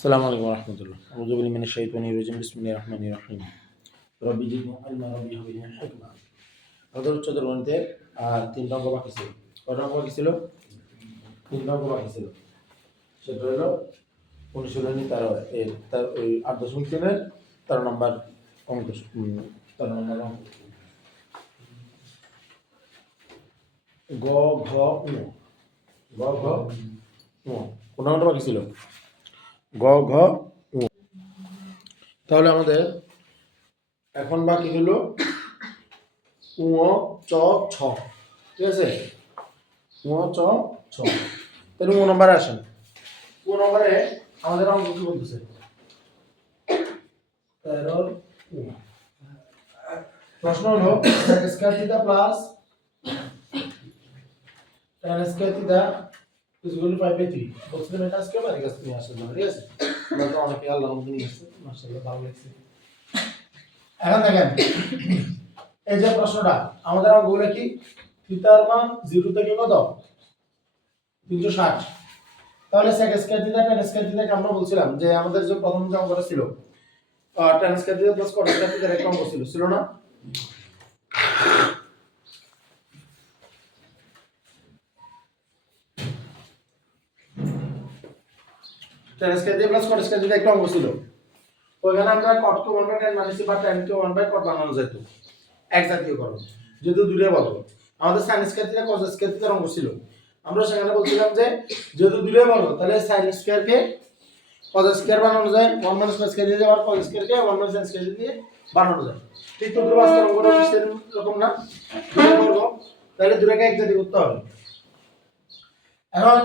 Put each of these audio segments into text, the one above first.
السلام عليكم ورحمة الله. أعوذ بالله من الشيطان الرجيم. بسم الله الرحمن الرحيم. ربي زدني علما ربي هب لي حكمة. আমাদের উচ্চতর গণিতে তিনটা অঙ্ক বাকি ছিল। কয়টা অঙ্ক বাকি ছিল? তিনটা অঙ্ক বাকি ছিল। সেটা হলো অনুশীলনী তার ওই 8.3 13 নম্বর অঙ্ক 13 নম্বর অঙ্ক গ ঘ উ গ ঘ উ কোন অঙ্কটা বাকি ছিল? গ ঘ উ। তাহলে আমাদের এখন বাকি হলো উ চ ছ। ঠিক আছে, উ চ ছ। তাহলে উ নম্বরে আসেন। উ নম্বরে আমাদের অঙ্ক কি বলতেছে? 13 উ। প্রশ্ন হলো sec square theta plus tan square theta equal to 5/3। বলছিলাম এটা আজকে বাড়ি কাছে নিয়ে আসার জন্য। ঠিক আছে, আমরা তো অনেকে আল্লাহর মধ্যে নিয়ে আসছে, মাশাআল্লাহ ভালো লাগছে। এখন দেখেন এই যে প্রশ্নটা আমাদের অঙ্কগুলো কি? থিটার মান 0 থেকে কত? 360। তাহলে sec square theta tan square থিটাকে আমরা বলছিলাম যে আমাদের যে প্রথম যে অঙ্কটা ছিল tan square theta plus cot square থিটার একটা অঙ্ক ছিল না? tan square theta plus cot square থিটার একটা অঙ্ক ছিল। ওখানে আমরা cot কে 1/tan মানেছি বা tan কে 1/cot বানানো যেত এক জাতীয়করণ, যেহেতু দুটোই বলবো। আমাদের sin square theta cos square থিটার অঙ্ক ছিল। আমরা সেখানে বলছিলাম যে যেহেতু দুটোই বলবো তাহলে sin স্কয়ার কে cos স্কয়ার বানানো যায়, 1 - cos স্কয়ার দিয়ে আবার cos স্কয়ার কে 1 - sin স্কয়ার দিয়ে বানানো যায়। ঠিক তো বাস্তব অঙ্কটা বিশেষ রকম না, দুটোই বলবো তাহলে দুটোকে এক জাতীয় করতে হবে। এখন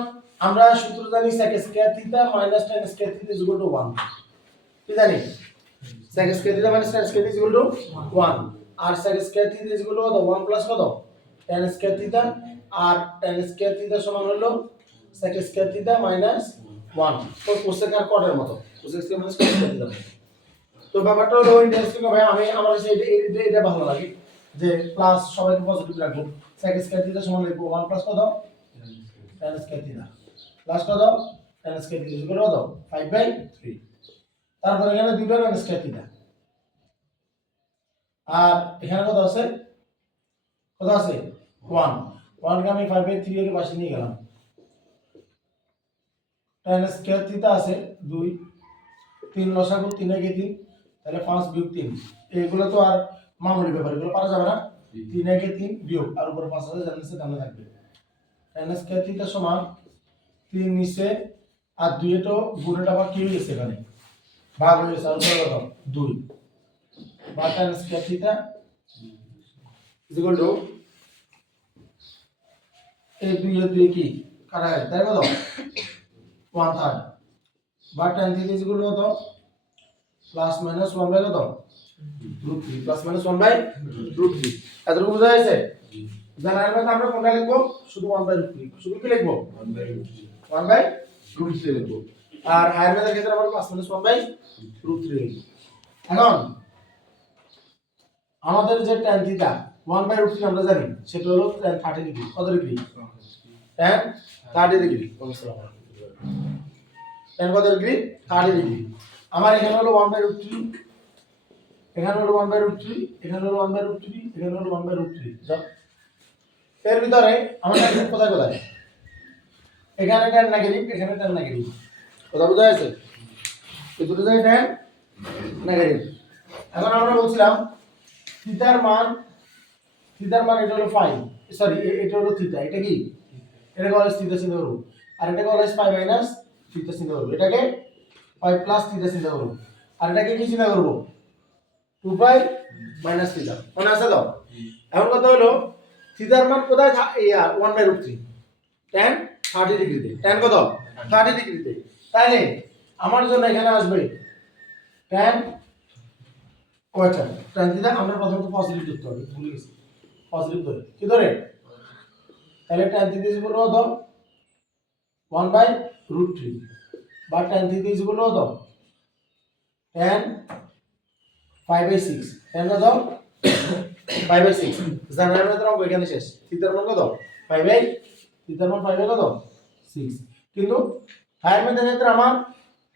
আমরা সূত্র জানি sec square theta minus tan square theta is equal to 1। কি জানি? sec square theta minus tan square theta is equal to 1 আর sec square theta is equal to 1 plus কত? tan স্কয়ার থিটা আর tan স্কয়ার থিটা সমান হলো sec square theta minus 1। তো cosec আর cot এর মতো, cosec square minus cos square theta. তো ব্যাপারটা হলো ইন্টারেস্টিং ভাই, আমার এটা ভালো লাগে যে প্লাস সবাইকে পজিটিভ রাখবো। sec স্কয়ার থিটা সমান লিখবো 1 প্লাস কত? tan স্কয়ার থিটা প্লাস কত? tan square theta is equal two 5/3। তারপর এখানে দুটো tan স্কয়ার থিটা আর এখানে কত আছে? কত আছে? 1 কে আমি 5/3 এর পাশে নিয়ে গেলাম। tan স্কয়ার থিটা আছে 2, 3 লসাগু 3 একে 3, তাহলে 5 বিয়োগ 3। এগুলো তো আর মামুলি ব্যাপার, এগুলো পারা যাবে না। 3 একে 3 বিয়োগ আর উপরে 5 আছে, জানেন সে দামে থাকবে। tan স্কয়ার থিটা সমান 3 নিচে আর 2 এ তো গুণটা আবার কি হয়েছে এখানে ভাগ হয়েছে আর উপরে কত? 2 বা tan square theta is equal two এই 2 এর 2 কি কাটা যায়, তাই কত? 1/3 বা tan theta is equal two কত? প্লাস মাইনাস 1 বাই কত? √3 প্লাস মাইনাস 1 বাই √3। এতটুকু বোঝা গেছে? জানার পর আমরা কোনটা লিখবো? শুধু 1/√3, শুধু কি লিখবো? 1/√3 লিখবো। আর হায়ার মেথডের ক্ষেত্রে আমরা প্লাস মাইনাস 1/√3 লিখবো। এখন আমাদের যে tan থিটা 1/√3 আমরা জানি সেটা হলো tan 30 ডিগ্রি। কত ডিগ্রি? tan 30 degree. tan কত ডিগ্রি? 30 ডিগ্রি। আমার এখানে হলো 1/√3, এখানে হলো 1/√3, এখানে হলো 1/√3, এখানে হলো 1/√3। যাও এর ভিতরে আমাদের কোথায় কোথায়? এখানে tan নেগেটিভ, এখানে tan নেগেটিভ। কথা বোঝা গেছে? এই দুটো জায়গায় tan নেগেটিভ। এখন আমরা বলছিলাম থিটার মান এটা হলো 5, সরি এটা হলো থিটা, এটা কি? এটাকে অলওয়েজ থিটা চিন্তা করব আর এটাকে অলওয়েজ পাই মাইনাস থিটা চিন্তা করব। এটাকে 5 প্লাস থিটা চিন্তা করব আর এটাকে কি চিন্তা করব? 2 পাই মাইনাস থিটা। মনে আছে তো? এখন কথা হলো থিটার মান কোথায়? 1/√3 tan 30 ডিগ্রিতে। tan কত? 30 ডিগ্রিতে। তাইলে আমার জন্য এখানে আসবে tan কয়টা? tan থিটা আমরা প্রথমে পজিটিভ ধরতে হবে, ভুলে গেছি। পজিটিভ ধরে কি ধরে? তাহলে tan theta is equal two কত? 1/√3 বা tan theta is equal two কত? tan 5/6। tan কত? 5/6। জানার মধ্যে অঙ্ক এখানে শেষ। থিটার মান কত? 5/6। কিন্তু হায়ার মেথডের ক্ষেত্রে আমার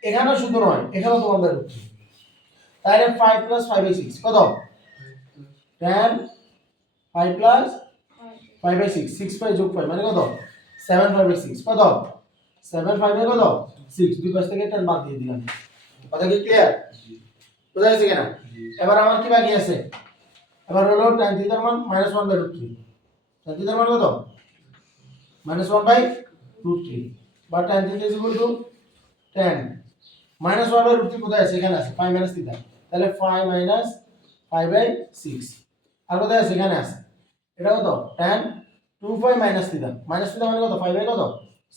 এখানেও শুধু নয়, এখানেও তো 1/√3। তাহলে 5 + 5/6 কত? 10 5 + 5/6 6 5 যোগ 5 মানে কত? 7 5/6 কত? 7 5 এ কত? 6 দুই পাশ থেকে 10 বাদ দিয়ে দিলাম। কথা কি ক্লিয়ার? বুঝা গেছে কিনা? এবার আমার কি বাকি আছে? এবার হলো tan θ এর মান -1/√3। tan θ এর মান কত? -1/√3 বা tan θ = 10 -1/√3 কোথায় আছে? এখানে আছে 5 - θ। তাহলে 5 - 5/6 আর কোথায় আছে? এখানে আছে। এটা কত? tan 2π - θ θ মানে কত? 5 কত?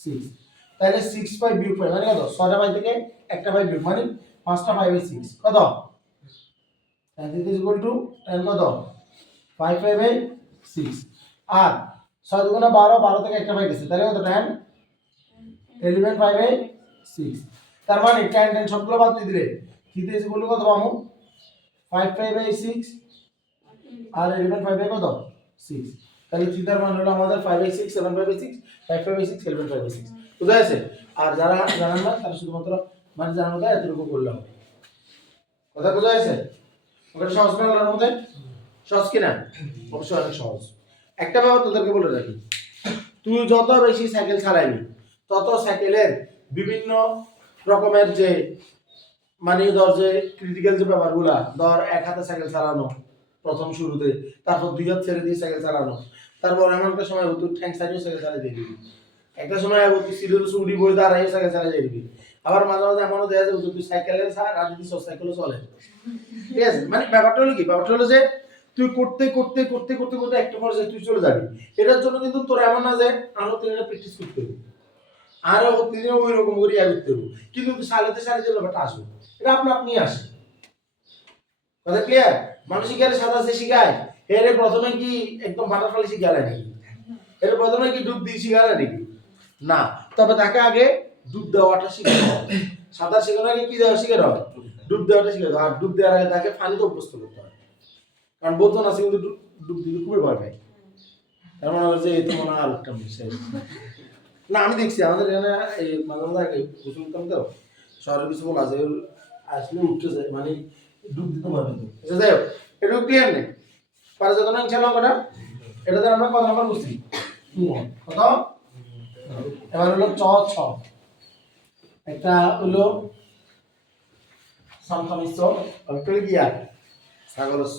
6। তাহলে 6π বিয়োগ 5 মানে কত? 6টা পাই থেকে একটা পাই বিয়োগ মানে 5টা 5/6 কত? tan θ tan কত? 5/6 আর 6 দুগুণে 12 12 থেকে একটা পাই গেছে তাহলে কত? tan 11/6 তার মানে tan সবগুলো বাদ দিয়ে দিলে θ কত পাবো? 5/6 আর 11/5 কত? 6। তাহলে θ এর মান হলো আমাদের 5/6 7/6 5/6 11/6 বুঝা গেছে? আর যারা জানেন না তারা শুধুমাত্র মানে জানার মধ্যে এতটুকু করলাম। কথা বুঝা গেছে? ওটা সহজ না লাগলার মধ্যে? সহজ কিনা? অবশ্যই অনেক সহজ। একটা ব্যাপার তোদেরকে বলে রাখি, তুই যত বেশি সাইকেল চালাবি তত সাইকেলের বিভিন্ন রকমের যে মানে ধর যে ক্রিটিক্যাল যে ব্যাপারগুলা, ধর এক হাতে সাইকেল চালানো প্রথম শুরুতে, তারপর দুই হাত ছেড়ে দিয়ে সাইকেল চালানো, তারপর এমন একটা সময় তুই ঠ্যাং সাইডেও সাইকেল চালিয়ে দিবি, একটা সময় তুই সিঁড়ির সুড়ি বই দাঁড়াই সাইকেল চালিয়ে দিবি, আবার মাঝে মাঝে এমনও দেখা যাবে তুই সাইকেলের আর যদি সাইকেলও চলে। ঠিক আছে? মানে ব্যাপারটা হলো কি? ব্যাপারটা হলো যে তুই করতে করতে করতে করতে করতে একটা পর্যায়ে তুই চলে যাবি। এটার জন্য কিন্তু তোর এমন না যে আরো 3 প্র্যাকটিস করতে হবে, আরো 3 ওই রকম করে করতে হবে, কিন্তু তুই সালাতে সালাতে ব্যাপারটা আসবে, এটা আপনি আসে। কথা ক্লিয়ার? মানুষ শিখালে সাদা সে শিখায়, এর প্রথমে কি একদম বাটারফ্লাই শিখালে নাকি? এর প্রথমে কি ডুব দিয়ে শিখালে নাকি? না, তবে তাকে আগে ডুব দেওয়াটা শিখাতে হবে। সাঁতার শেখানোর আগে কি দেওয়া শিখাতে হবে? ডুব দেওয়াটা শিখাতে হবে। আর ডুব দেওয়ার আগে তাকে পানিতে অভ্যস্ত করতে হবে। কারণ বোতল আছে কিন্তু ডুব দিতে খুবই ভয় পায়। তার মানে হচ্ছে এই তো মনে হয় আরেকটা বিষয়। না আমি দেখছি আমাদের এখানে এই মাঝে মাঝে আগে গোসল করতাম তো, শহরে কিছু বলা যায় আসলে উঠতে যায় মানে ডুব দিতে ভয় পেত। আচ্ছা যাই হোক, এটা ক্লিয়ার নেই পারা যেত না ইনশাআল্লাহ কটা। এটাতে আমরা কত নাম্বার বুঝছি? কত? এবার হলো চ ছ, একটা হলো সামখামিস একটা কি আর ছাগলের চ।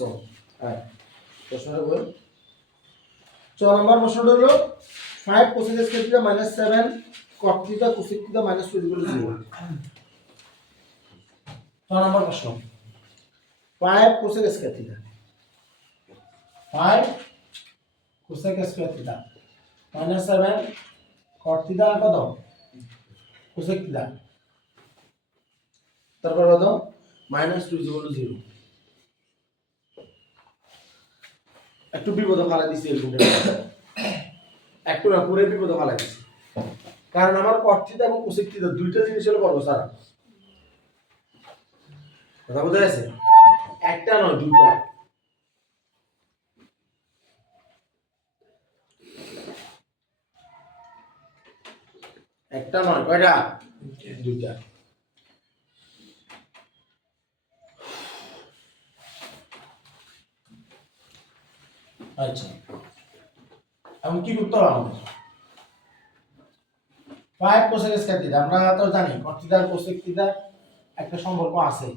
হ্যাঁ, প্রশ্নটা বল। চ নাম্বার প্রশ্নটা হলো 5 cosec square theta minus 7 cot theta cosec theta minus 2 equal to 0। 6 number প্রশ্ন, 5 cosec square theta 5 cosec square theta minus 7 cot theta কত? cosec theta তারপর কত? minus 2 equal to 0। একটু বিপদে ফেলা দিছি এরকম একটু না পুরো বিপদে ফেলা দিছি, কারণ আমার cot theta এবং cosec theta দুইটা জিনিস হলো বড় স্যার। কথা বোঝা গেছে? একটা নয় দুইটা। একটা নয় কয়টা? দুইটা। আচ্ছা এখন কি করতে হবে আমাদের? 5 cosec square theta আমরা তো জানি cot theta আর cosec theta একটা সম্পর্ক আছে।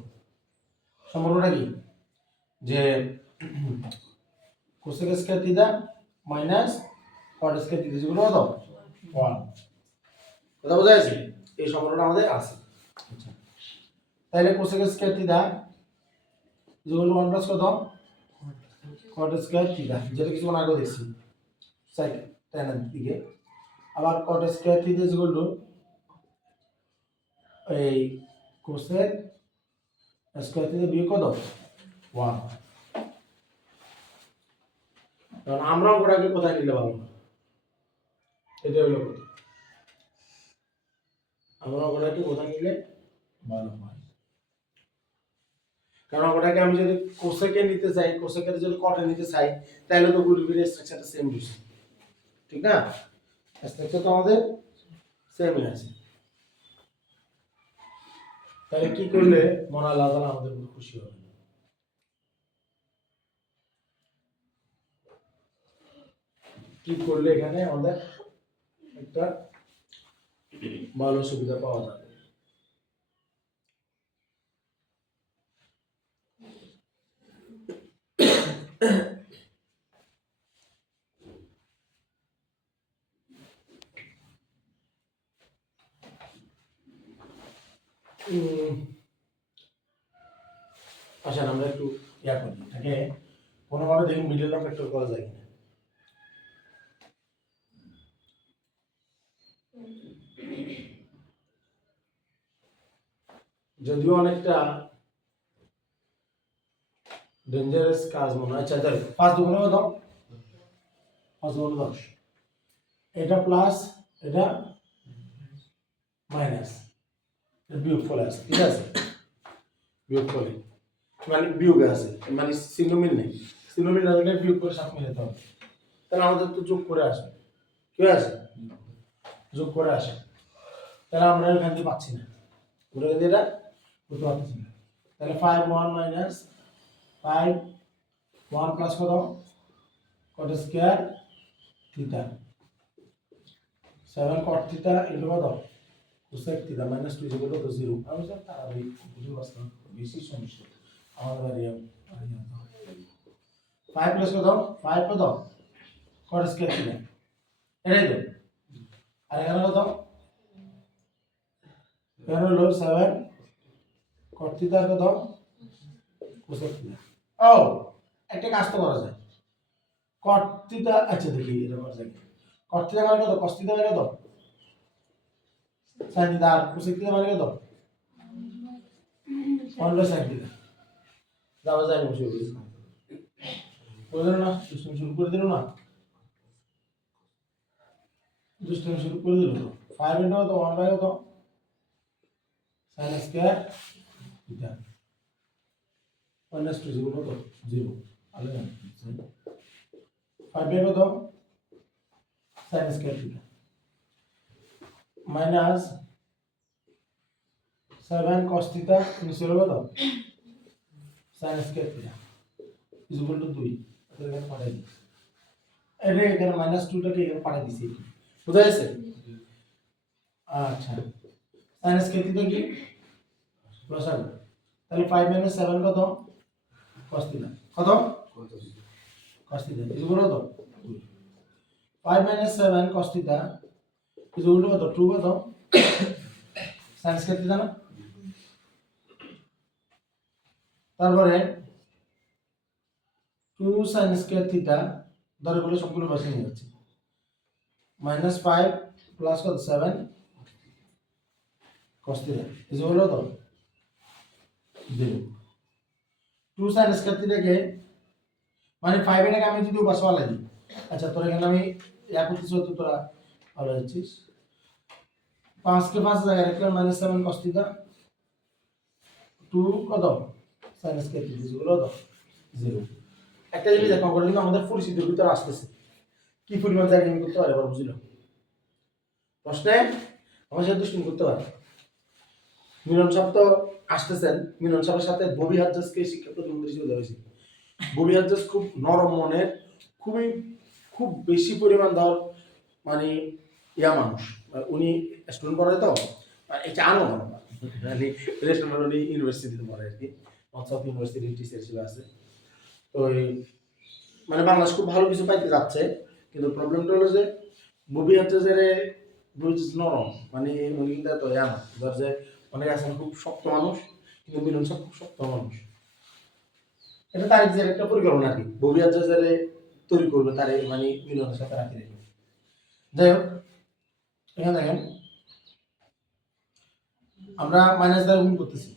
সম্পর্কটা কি? যে cosec square theta minus cot square theta যেগুলো কত? 1। কথা বোঝা গেছে? এই সম্পর্কটা আমাদের আছে। আচ্ছা তাহলে cosec square theta যেগুলো 1 প্লাস কত? cot square theta যেটা কিছুক্ষণ আগে দেখছি সাইড tan এর দিকে। আবার cot square theta যেগুলো এই cosec square theta বিয়োগ কত? 1। কারণ আমরা ওটাকে কোথায় নিলে ভালো? এটা হলো কথা, আমরা ওটাকে কোথায় নিলে ভালো হয়? কারণ ওটাকে আমি যদি কোসেকে নিতে চাই, কোসেকের যদি কটে নিতে চাই, তাহলে তো গুলিবির স্ট্রাকচারটা সেম রয়েছে, ঠিক না? স্ট্রাকচার তো আমাদের সেমই আছে। তাহলে কি করলে মনে আল্লাহ তাআলা আমাদের উপর খুশি হবে? কি করলে এখানে আমাদের একটা ভালো সুবিধা পাওয়া যাবে? আসেন আমরা একটু ইয়া করি, এটাকে কোনোভাবে দেখি মিডল অফ ফ্যাক্টর করা যায় কিনা। যদিও অনেকটা ডেঞ্জারাস কাজ মনে হয়। আচ্ছা ধরো 5 দুগুণে কত? 5 দুগুণে 10। এটা প্লাস, এটা মাইনাস, বিয়োগ ফলে আছে, ঠিক আছে? বিয়োগ ফলে মানে বিয়োগে আছে, মানে চিহ্ন মিল নেই। চিহ্ন মিল না থাকলে বিয়োগ করে সাথে মিলাতে হবে। তাহলে আমাদের তো যোগ করে আসবে, কি আছে? যোগ করে আসে। তাহলে আমরা এখান থেকে পাচ্ছি না, আমরা কিন্তু এটা করতে পারছি না। তাহলে 5 1 মাইনাস 5 1 প্লাস কত? Cot square theta 7 cot theta into কত? Cosec theta minus 2 equal to 0। আমি স্যার তাড়াতাড়ি বুঝে বসতাম, বেশি সমস্যা আমাদের বাড়িও 5 প্লাস কত? 5 কত? কট স্কয়ার থিটা, এটাই তো। আর এখানে কত? এখানে হলো 7 কট থিটা কত? Cosec theta. ও একটা কাজ তো করা যায়, কট থিটা, আচ্ছা দেখি এটা করা যায়। কট থিটা মানে কত? কস থিটা মানে কত? Sine theta. আর কোসেক থিটা মানে কত? 1 বাই সাইন থিটা। যাওয়া যায় বসে বসে করে দিল না, সিস্টেম শুরু করে দিল না, সিস্টেম শুরু করে দিল। 5 ইনটু কত? 1 বাই কত? সাইন স্কয়ার থিটা মাইনাস 2 0 কত? 0। আলে না 5 বাই কত? Sine square theta minus 7 cos theta নিচে হলো কত? Sine square theta is equal two 2। এটা এখানে পাঠাই দিই, এটা এখানে মাইনাস 2 টাকে এখানে পাঠাই দিছি, বুঝা গেছে? আচ্ছা সাইন স্কয়ার থিটা কি প্লাস হবে, তাহলে 5 মাইনাস 7 কত? cos থিটা কত? cos theta is equal two কত? 5 minus 7 cos theta is equal two কত? 2 কত? সাইন স্কয়ার থিটা না। তারপরে 2 sin স্কয়ার থিটা ধরে বলে সবগুলো পাশে নিয়ে যাচ্ছে, মাইনাস 5 প্লাস কত? 7 cos theta is equal to 0। 2 sin square থিটাকে মানে 5 এটাকে আমি যদি পাশে আলাই দিই, আচ্ছা তোরা এখানে আমি ইয়া করতেছি তো তোরা ভালো যাচ্ছিস। 5 কে 5 জায়গায় রাখলাম, মাইনাস 7 cos থিটা 2 কত? sin square theta is equal to 0। একটা জিনিস দেখো করে কিন্তু আমাদের পরিচিতির ভিতরে আসতেছে, কি পরিমাণ জায়গা আমি করতে পারে এবার বুঝলো প্রশ্নে আমার সাথে দুষ্টিং করতে পারে। মিলন সাহেব তো আসতেছেন, মিলন সাহেবের সাথে ববি হাজ্জাজকে শিক্ষা প্রতিমন্ত্রী হিসেবে দেওয়া হয়েছে। ববি হাজ্জাজ খুব নরম মনের, খুব বেশি পরিমাণ ধর মানে ইয়া মানুষ, উনি স্টুডেন্ট পড়ায় তো এটা আনো মানে রেস্টুরেন্ট ইউনিভার্সিটিতে পড়ে আর কি, সাউথ ইউনিভার্সিটির টিচার হিসেবে আছে। তো মানে বাংলাদেশ খুব ভালো কিছু পাইতে যাচ্ছে, কিন্তু প্রবলেমটা হলো যে ববি হাজ্জাজের বুঝ নরম, মানে উনি কিন্তু এত ইয়া না, ধর যে অনেক আছেন খুব শক্ত মানুষ, কিন্তু মিলন সাহেব খুব শক্ত মানুষ। এটা তার যে একটা পরিকল্পনা আর কি, ববি হাজ্জাজের তৈরি করবে তার মানে মিলনের সাথে রাখি রেখে। যাই হোক এখানে দেখেন আমরা মাইনাস দ্বারা গুণ করতেছি,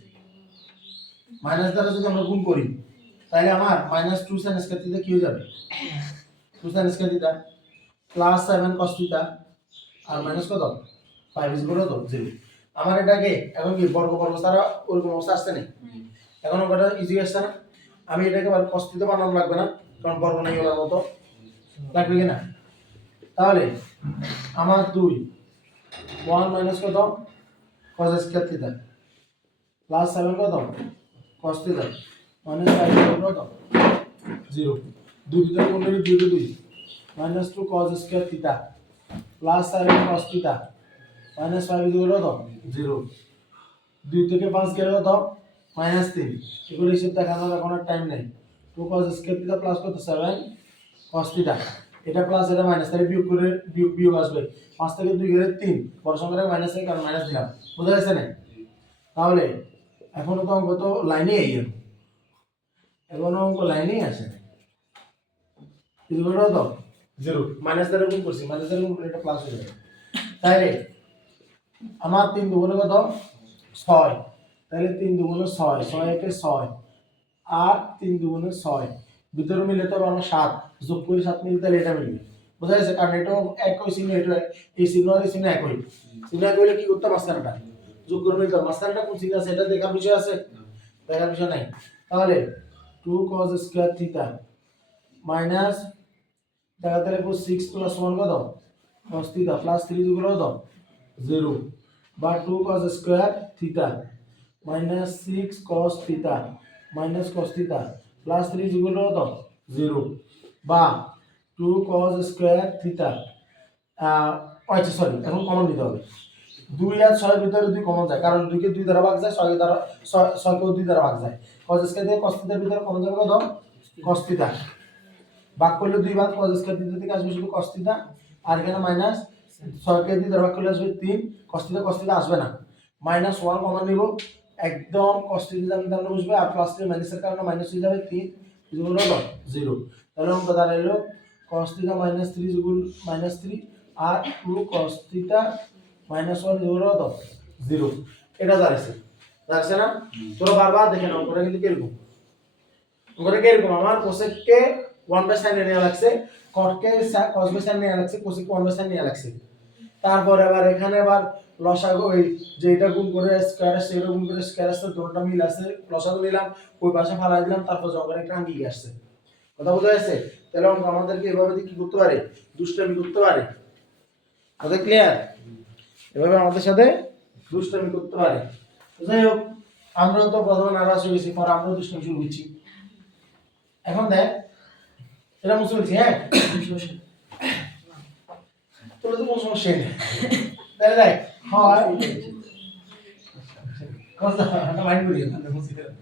মাইনাস দ্বারা যদি আমরা গুণ করি তাহলে আমার মাইনাস 2 sin স্কয়ার থিটা কি হয়ে যাবে? 2 sin square theta plus 7 cos theta আর মাইনাস কত? 5 ইজ ইকুয়াল টু 0। আমার এটাকে এখন কি বর্গ ছাড়া ওরকম অবস্থা আসছে না, এখন ওটা ইজি আসছে না। আমি এটাকে আবার cos থিটা বানানো লাগবে না, কারণ বর্গ নেই ওর মতো লাগবে কিনা। তাহলে আমার 2 1 মাইনাস কত? cos স্কয়ার থিটা প্লাস 7 কত cos থিটা মাইনাস 5 কত 0 2 ভিতরে কোন 2 2 2 minus 2 cos square theta plus 7 cos theta minus 5 কত 0 2 থেকে 5 গেলে কত মাইনাস 3 এগুলো হিসাব দেখানোর এখন আর টাইম নেই 2 cos স্কয়ার থিটা প্লাস কত 7 cos থিটা এটা প্লাস এটা মাইনাস তাহলে বিয়োগ করে বিয়োগ আসবে 5 থেকে 2 গেলে 3 বড় সংখ্যাটা মাইনাস এর কারণ মাইনাস দিলাম বুঝা যাচ্ছে না তাহলে এখনো তো অঙ্ক তো লাইনে আইয়ে এখনো অঙ্ক লাইনেই আসে না এগুলো তো 0 মাইনাস দ্বারা গুণ করছি মাইনাস দ্বারা গুণ করলে এটা প্লাস হয়ে যাবে তাহলে আমার 3 দুগুণে কত 6 তাহলে 3 দুগুণে 6 6 একে 6 আর 3 দুগুণে 6 ভিতরে মিলে তো আমরা 7 যোগ করে 7 মিলে তাহলে এটা মিলবে বুঝা যাচ্ছে কারণ এটাও একই চিহ্ন এটা এই চিহ্ন আর এই চিহ্ন একই চিহ্ন একই হলে কি করতে মাঝখানটা যোগ করে মিলতে মাঝখানটা কোন চিহ্ন আছে এটা দেখার বিষয় আছে দেখার বিষয় নাই তাহলে 2 cos স্কয়ার থিটা মাইনাস দেখা তাহলে 6 প্লাস 1 কত cos থিটা প্লাস 3 যোগ কত 0 বা 2 cos square theta minus 6 cos theta minus cos theta plus 3 যোগ কত 0 বা 2 cos স্কয়ার থিটা আচ্ছা সরি এখন কমন নিতে হবে 2 আর 6 এর ভিতরে 2 কমন যায় কারণ 2 কে 2 দ্বারা ভাগ যায় 6 দ্বারা 6 কে 2 দ্বারা ভাগ যায় cos স্কয়ার থেকে cos থিটার ভিতরে কমন যাবে কত cos থিটা ভাগ করলে 2 ভাগ cos স্কয়ার থিটা থেকে আসবে শুধু cos থিটা আর এখানে মাইনাস 6 কে 2 দ্বারা ভাগ করলে আসবে 3 cos থিটা আসবে না মাইনাস 1 কমন নিব একদম cos থিটা জানতে বুঝবে আর প্লাস 3 মাইনাসের কারণে মাইনাস হয়ে যাবে 3 যোগ হলো 0 তাহলে অঙ্ক দাঁড়াইলো cos থিটা মাইনাস 3 যোগ মাইনাস 3 আর 2 cos থিটা মাইনাস 1 যোগ হলো 0 এটা দাঁড়াইছে না তোরা বারবার দেখে নাও ওটা কিন্তু কিরকম আমার cosec কে 1/sin নেওয়া লাগছে cot কে cos/sin নেওয়া লাগছে cosec কে 1/sin নেওয়া লাগছে তারপর আবার এখানে আবার লসাগু ওই যে এটা গুণ করে স্কয়ার আছে এটা গুণ করে স্কয়ার আছে দুটোটা মিল আছে লসাগু নিলাম ওই পাশে ফালাই দিলাম তারপর জগরে একটা আঙ্গি আসছে কথা বুঝা যাচ্ছে তাহলে অঙ্ক আমাদেরকে এভাবে কি করতে পারে দুষ্টামি করতে পারে কথা ক্লিয়ার এভাবে আমাদের সাথে দুষ্টামি করতে পারে যাই হোক আমরাও তো প্রথমে নার্ভাস হয়ে গেছি পরে আমরাও দুষ্টামি শুরু করছি এখন দেখ এটা মুছে বলছি হ্যাঁ তোর তো কোনো সমস্যা নেই তাহলে দেখ হয় কথা এটা মাইন্ড করি না মুছে দিলাম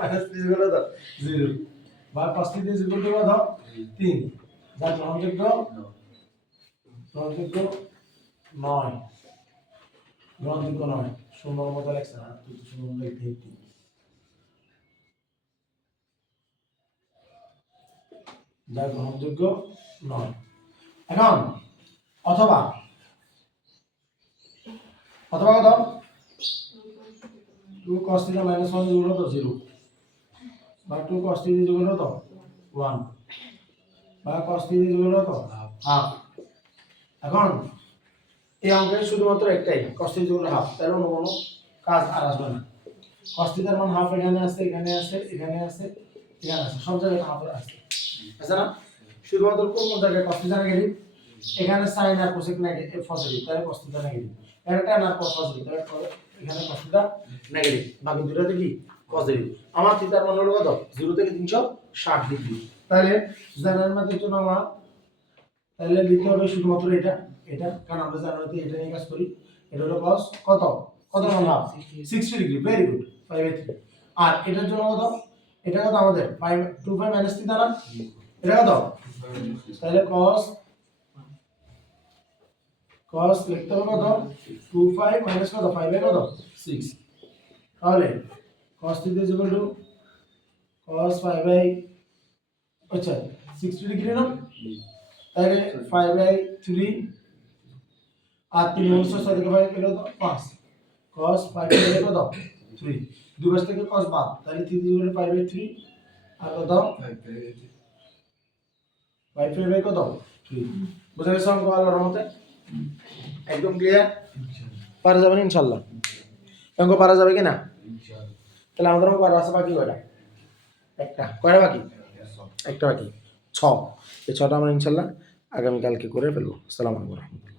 মাইনাস 3 গুলো তো 0 বা 5 থেকে 0 করতে দাও 3 যা গ্রহণযোগ্য 9 গ্রহণযোগ্য 9 শূন্য মতো লেখছে না তুই তো শূন্য মতো লিখতে যা গ্রহণযোগ্য নয় এখন অথবা কত 2 cos θ - 1 যোগ হলো তো 0 বা 2 cos θ যোগ হলো তো 1 বা cos θ যোগ হলো তো হাফ এখন এই অঙ্কে শুধুমাত্র একটাই cos θ যোগ হলো হাফ তাহলে অন্য কোনো কাজ আর আসবে না cos θ এর মান হাফ এখানে আছে এখানে আছে এখানে আছে এখানে আছে সব জায়গায় হাফ আছে আচ্ছা না শুধুমাত্র কোন জায়গায় cos θ নেগেটিভ এখানে sin আর cosec নেগেটিভ পজিটিভ তাহলে cos θ নেগেটিভ এটা tan আর cos পজিটিভ তাহলে এখানে cos θ নেগেটিভ বাকি দুটোতে কি পজিটিভ আমার থিটার মান হলো কত 0 থেকে 360 ডিগ্রি তাহলে জানার মধ্যে তো নামা তাহলে লিখতে হবে শুধুমাত্র এটা কারণ আমরা জানাতে এটা নিয়ে কাজ করি এটা হলো cos কত মান হাফ 60 ডিগ্রি ভেরি গুড 5/3 আর এটার জন্য কত এটা কত আমাদের 5 2 5 - θ না এটা কত তাহলে cos লিখতে হবে কত 25 মাইনাস কত 5 এর কত 6 তাহলে cos θ cos 5 আচ্ছা 60 ডিগ্রি না তাহলে 5/3 আর 3 অংশ থেকে 5 পেলে তো 5 cos 5 এর কত 3 দুই পাশ থেকে cos বাদ তাহলে 3 = 5/3 আর কত 5/5 কত 3 বুঝা গেছে অঙ্ক আল্লাহর রহমতে একদম ক্লিয়ার পারা যাবে না ইনশাআল্লাহ অঙ্ক পারা যাবে কি না ইনশাআল্লাহ তাহলে আমাদের অঙ্ক আর আছে বাকি কয়টা কয়টা বাকি একটা বাকি 6 এই 6টা আমরা ইনশাআল্লাহ আগামী কালকে করে ফেলবো আসসালামু আলাইকুম।